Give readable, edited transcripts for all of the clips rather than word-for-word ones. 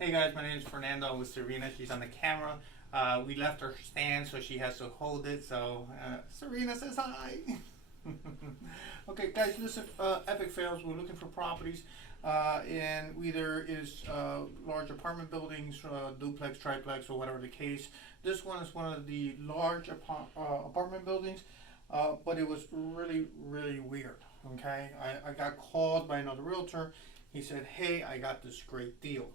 Hey guys, my name is Fernando with Serena. She's on the camera. We left her stand, so she has to hold it. So Serena says hi. Okay, guys, listen. Epic fails. We're looking for properties in either is large apartment buildings, duplex, triplex, or whatever the case. This one is one of the large apartment buildings, but it was really, really weird. Okay, I got called by another realtor. He said, "Hey, I got this great deal.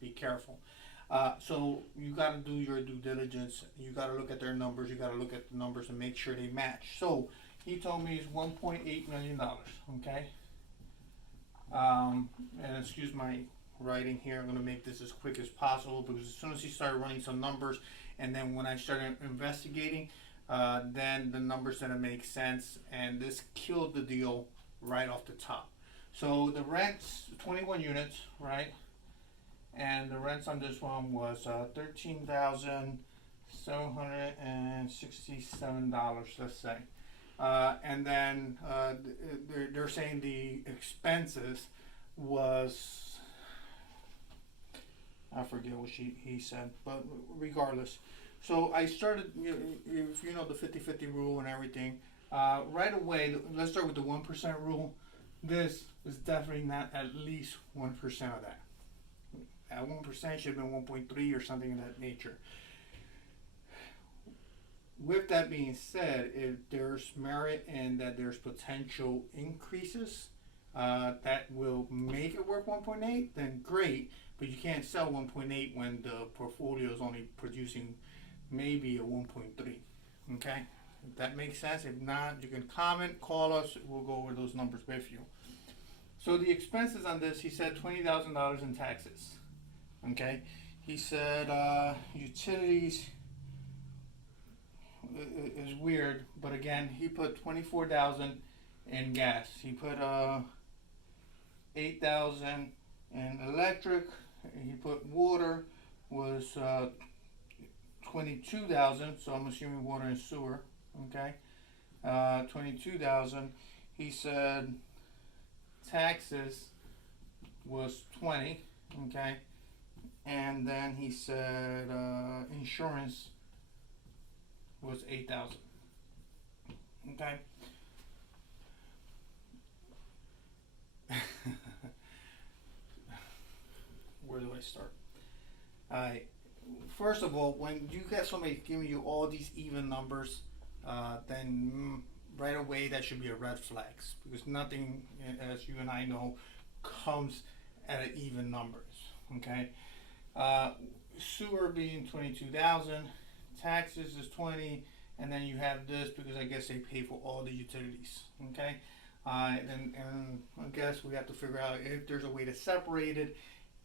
Be careful." So you got to do your due diligence. You got to look at their numbers. You got to look at the numbers and make sure they match. So he told me it's $1.8 million. Okay. And excuse my writing here. I'm going to make this as quick as possible because as soon as he started running some numbers, and then when I started investigating, then the numbers didn't make sense, and this killed the deal right off the top. So the rent's 21 units, right? And the rents on this one was $13,767. Let's say, and then they're saying the expenses was, I forget what he said, but regardless. So I started, if you know the 50-50 rule and everything, right away. Let's start with the 1% rule. This is definitely not at least 1% of that. At 1% should have been 1.3 or something of that nature. With that being said, if there's merit and that there's potential increases that will make it work 1.8, then great. But you can't sell 1.8 when the portfolio is only producing maybe a 1.3. Okay, if that makes sense. If not, you can comment, call us. We'll go over those numbers with you. So the expenses on this, he said $20,000 in taxes. Okay, he said utilities is weird, but again, he put 24,000 in gas. He put 8,000 in electric. He put water was 22,000. So I'm assuming water and sewer. Okay, 22,000. He said taxes was 20. Okay. And then he said insurance was 8,000. Okay. Where do I start? I First of all, when you get somebody giving you all these even numbers, then right away that should be a red flags because nothing, as you and I know, comes at an even numbers. Okay. Sewer being 22,000, taxes is 20, and then you have this because I guess they pay for all the utilities. Okay, and I guess we have to figure out if there's a way to separate it,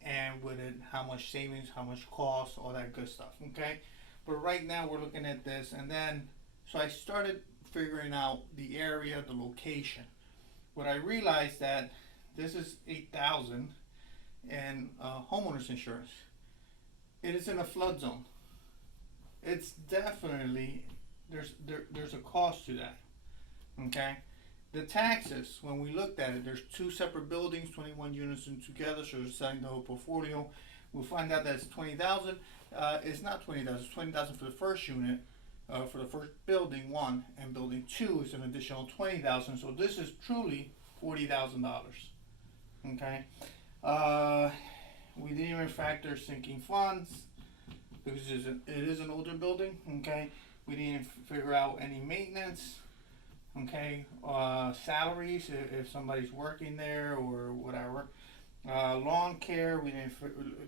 and with it, how much savings, how much cost, all that good stuff. Okay, but right now we're looking at this, and then so I started figuring out the area, the location. What I realized that this is 8,000 and homeowners insurance. It is in a flood zone. It's definitely there's a cost to that. Okay, the taxes when we looked at it, there's two separate buildings, 21 units in together, so we're selling the whole portfolio. We'll find out that it's 20,000. It's not 20,000. It's 20,000 for the first unit, for the first building one, and building two is an additional 20,000. So this is truly $40,000. Okay. We didn't even factor sinking funds because it is an older building. Okay, we didn't even figure out any maintenance. Okay, salaries if somebody's working there or whatever. Lawn care, we didn't.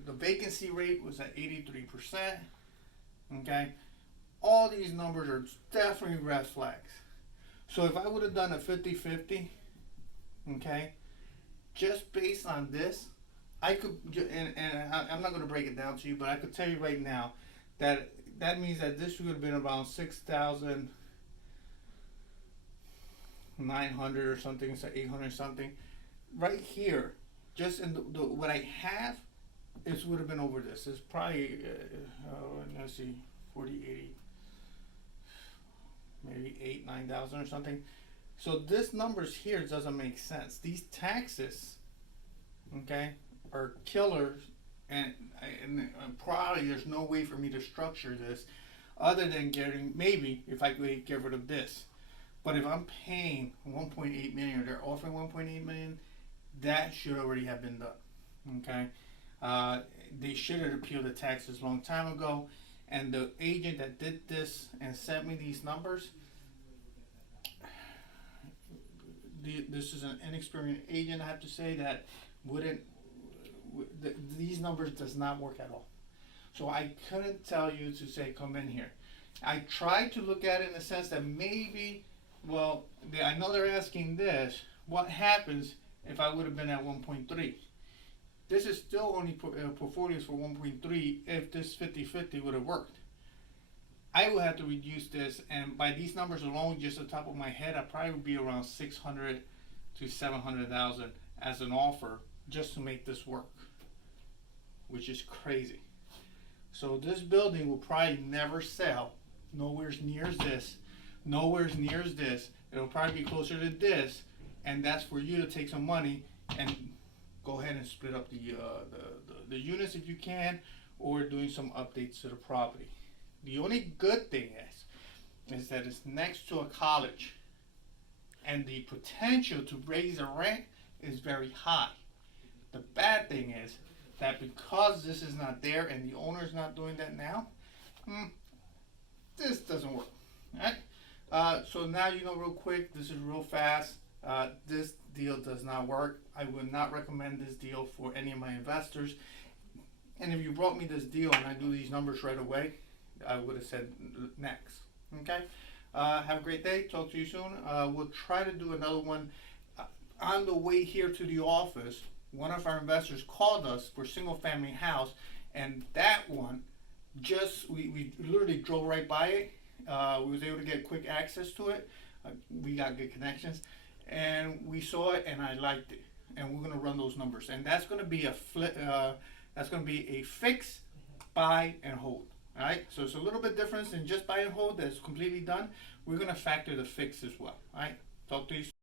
The vacancy rate was at 83%. Okay, all these numbers are definitely red flags. So if I would have done a 50-50, okay, just based on this, I could, and I'm not going to break it down to you, but I could tell you right now that that means that this would have been around 6,900 or something, so 800 something. Right here, just in the what I have, it would have been over this. It's probably, let's see, 40, 80, maybe 8, 9,000 or something. So this numbers here doesn't make sense. These taxes, okay, are killers and probably there's no way for me to structure this other than getting, maybe if I could get rid of this. But if I'm paying 1.8 million, or they're offering 1.8 million, that should already have been done. Okay, they should have appealed the taxes a long time ago. And the agent that did this and sent me these numbers, this is an inexperienced agent, I have to say, that wouldn't. These numbers does not work at all. So I couldn't tell you to say come in here. I tried to look at it in the sense that maybe, well, I know they're asking this. What happens if I would have been at 1.3? This is still only portfolios for 1.3 if this 50-50 would have worked. I would have to reduce this, and by these numbers alone, just the top of my head, I probably would be around 600 to 700,000 as an offer just to make this work, which is crazy. So this building will probably never sell. Nowhere near this. Nowhere near this. It'll probably be closer to this, and that's for you to take some money and go ahead and split up the units if you can, or doing some updates to the property. The only good thing is that it's next to a college, and the potential to raise the rent is very high. The bad thing is that because this is not there and the owner is not doing that now, this doesn't work. Right? So now you know real quick, this is real fast. This deal does not work. I would not recommend this deal for any of my investors. And if you brought me this deal and I do these numbers right away, I would have said next. Okay? Have a great day. Talk to you soon. We'll try to do another one. On the way here to the office, one of our investors called us for single family house, and that one, we literally drove right by it. We was able to get quick access to it. We got good connections, and we saw it, and I liked it. And we're gonna run those numbers, and that's gonna be a that's gonna be a fix, buy, and hold. All right, so it's a little bit different than just buy and hold. That's completely done. We're gonna factor the fix as well. All right, talk to you soon.